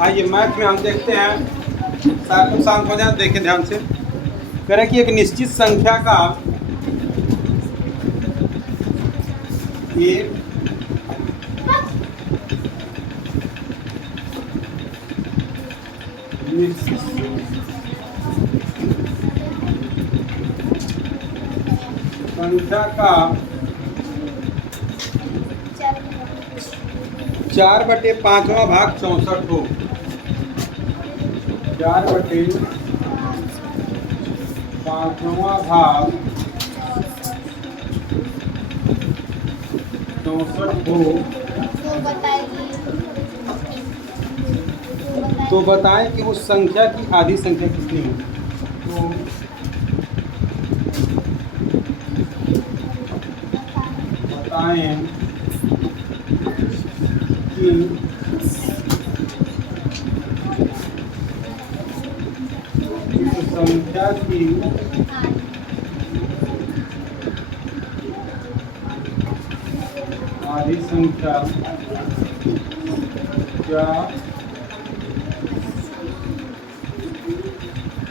आइए मैथ में हम देखते हैं, सारे लोग शांत हो जाए, देखें ध्यान से। कह रहे कि एक निश्चित संख्या का एक निश्चित संख्या का 4/5वां भाग 64 हो। 4/5वां भाग 64 हो तो बताएं कि उस संख्या की आधी संख्या कितनी होगी। तो बताएं कि इस संख्या की आधी संख्या क्या।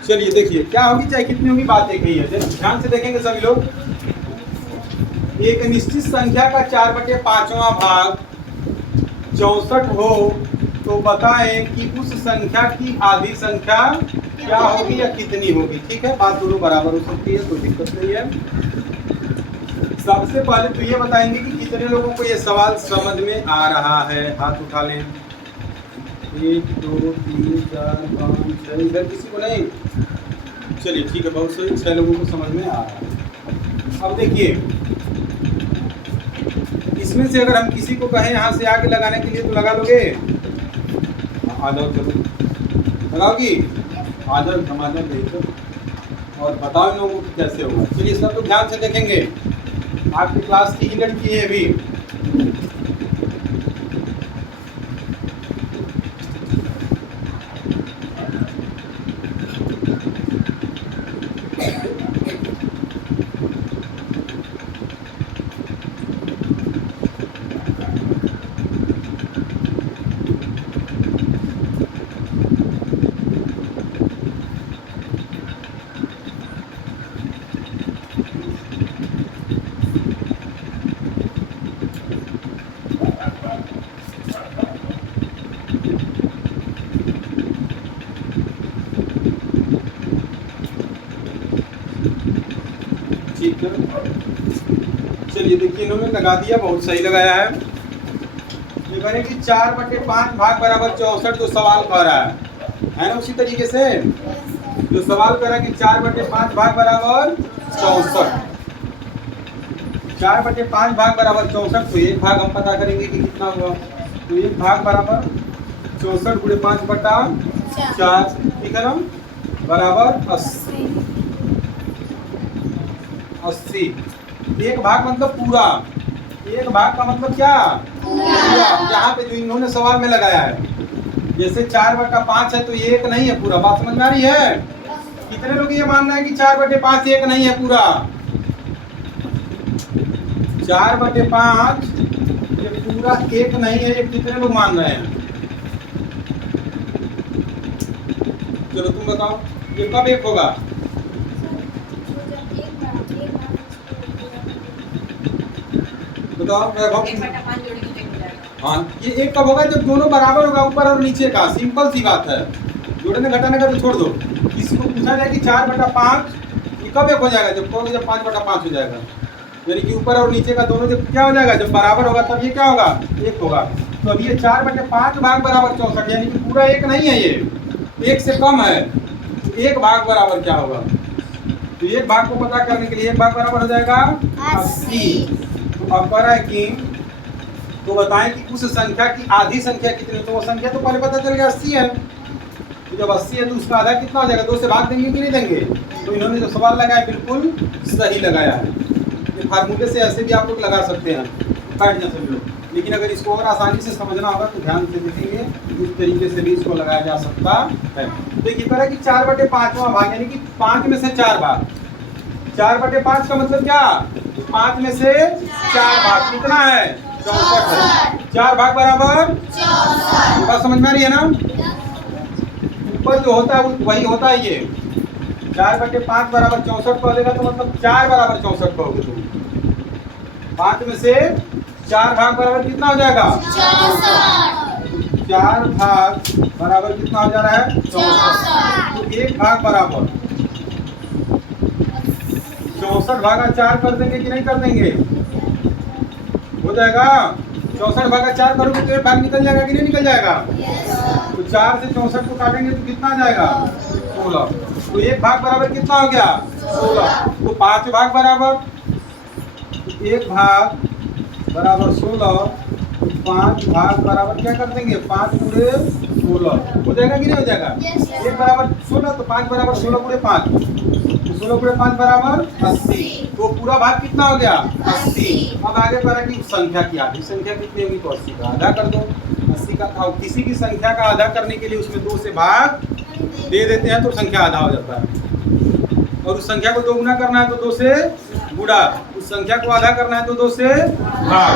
चलिए देखिए क्या होगी, चाहे कितनी होगी, बात एक ही है। ध्यान से देखेंगे सभी लोग। एक निश्चित संख्या का 4/5वां भाग 64 हो तो बताएं कि उस संख्या की आधी संख्या क्या होगी या कितनी होगी। ठीक है, बात दोनों बराबर हो सकती है, कोई दिक्कत नहीं है। सबसे पहले तो ये बताएंगे कि कितने लोगों को ये सवाल समझ में आ रहा है। हाथ उठा लें। 1 2 3 4 5 6। इधर किसी को नहीं? चलिए ठीक है, बहुत सही, 6 लोगों को समझ में आ रहा है। अब देखिए, इसमें से अगर हम किसी को कहें यहाँ से आगे लगाने के लिए तो लगा लोगे? आ जाओ, चलो लगाओगी? आ जाओ, हम आ जाओ, देखो और बताओ इन लोगों को कैसे होगा। चलिए सब लोग ध्यान से देखेंगे। आपकी क्लास की ही लड़की है अभी। ठीक है, चलिए देखिए इन्होंने लगा दिया, बहुत सही लगाया है। ये कह रहे कि 4/5 भाग बराबर 64 जो सवाल कह रहा है ना। उसी तरीके से जो सवाल कह रहा है कि 4/5 भाग बराबर 64, 4/5 भाग बराबर 64, तो एक भाग हम पता करेंगे कि कितना हुआ। तो एक भाग बराबर 64 गुणे 5/4, ठीक है ना, बराबर 80। 80 एक भाग मतलब पूरा। एक भाग का मतलब क्या? पूरा। यहाँ पे जो इन्होंने सवाल में लगाया है, जैसे 4/5 है तो ये एक नहीं है पूरा। बात समझ में आ रही है? कितने लोग ये मान रहे हैं कि 4/5 एक नहीं है पूरा? 4/5 ये पूरा एक नहीं है, ये कितने लोग मान रहे हैं? चलो तुम बताओ, ये कब एक होगा? बताओ। हाँ, ये एक कब होगा? जब दोनों बराबर होगा, ऊपर और नीचे का। सिंपल सी बात है, जोड़ने घटाने का तो छोड़ दो। किसी को पूछा जाए कि 4/5 ये कब एक हो जाएगा? जब कहोगे जब 5/5 हो जाएगा, यानी कि ऊपर और नीचे का दोनों जब क्या हो जाएगा, जब बराबर होगा तब ये क्या होगा? एक होगा। तो अब ये 4/5 भाग बराबर 64, यानी कि पूरा एक नहीं है, ये एक से कम है। तो एक भाग बराबर क्या होगा? तो एक भाग को पता करने के लिए एक भाग बराबर हो जाएगा 80। तो अब कह रहा है कि तो बताएं कि उस संख्या की आधी संख्या कितनी। तो वो संख्या तो पहले पता चल गया 80 है। तो जब 80 है तो उसका आधा कितना हो जाएगा? 2 से भाग देंगे कि नहीं देंगे? तो इन्होंने जो सवाल लगाया बिल्कुल सही लगाया है। ये फार्मूले से ऐसे भी आप लोग लगा सकते हैं, बैठ जाए सभी लोग। लेकिन अगर इसको और आसानी से समझना होगा तो ध्यान से देखेंगे, इस तरीके से भी इसको लगाया जा सकता है। देखिए कह रहा है कि 4/5वां भाग, यानी कि 5 में से 4 भाग। 4/5 का मतलब क्या? 5 में से 4 भाग कितना है? 64 है। 4 भाग बराबर बात समझ में आ रही है ना। ऊपर जो होता है वही होता है ये 4/5 बराबर 64 कह देगा तो मतलब 4 बराबर 64 कहोगे तुम। 5 में से 4 भाग बराबर कितना हो जाएगा 4 भाग बराबर कितना हो जा रहा है 64। तो 1 भाग बराबर 64 भागा 4 कर देंगे कि नहीं कर देंगे, हो जाएगा। 64 भागा 4 करोगे तो 1 भाग निकल जाएगा कि नहीं निकल जाएगा। तो 4 से 64 को काटेंगे तो कितना आ जाएगा 16। तो 1 भाग बराबर कितना हो गया 16। तो 5 भाग बराबर 1 भाग बराबर 16। 5 भाग बराबर क्या कर देंगे 5 पूरे 16 हो जाएगा कि नहीं हो जाएगा। 1 बराबर 16 तो 5 बराबर 16 पूरे 5 तो 16 पूरे 5 बराबर 80। तो पूरा भाग कितना हो गया 80। अब आगे बढ़ा कि संख्या की आधी संख्या कितनी होगी तो 80 का आधा कर दो। 80 का और किसी की संख्या का आधा करने के लिए उसमें 2 से भाग दे देते हैं तो संख्या आधा हो जाता है। और उस संख्या को 2 गुना करना है तो 2 से गुणा, उस संख्या को आधा करना है तो 2 से भाग।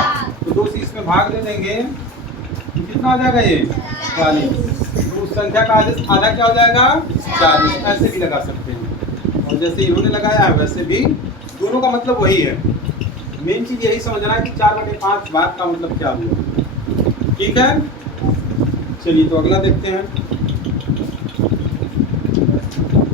तो 2 से इसमें भाग दे देंगे तो कितना आ जाएगा ये 40। तो उस संख्या का आधा क्या हो जाएगा 40। ऐसे भी लगा सकते हैं और जैसे इन्होंने लगाया है वैसे भी, दोनों का मतलब वही है। मेन चीज यही समझना है कि 4/5 भाग का मतलब क्या हुआ। ठीक है, चलिए तो अगला देखते हैं।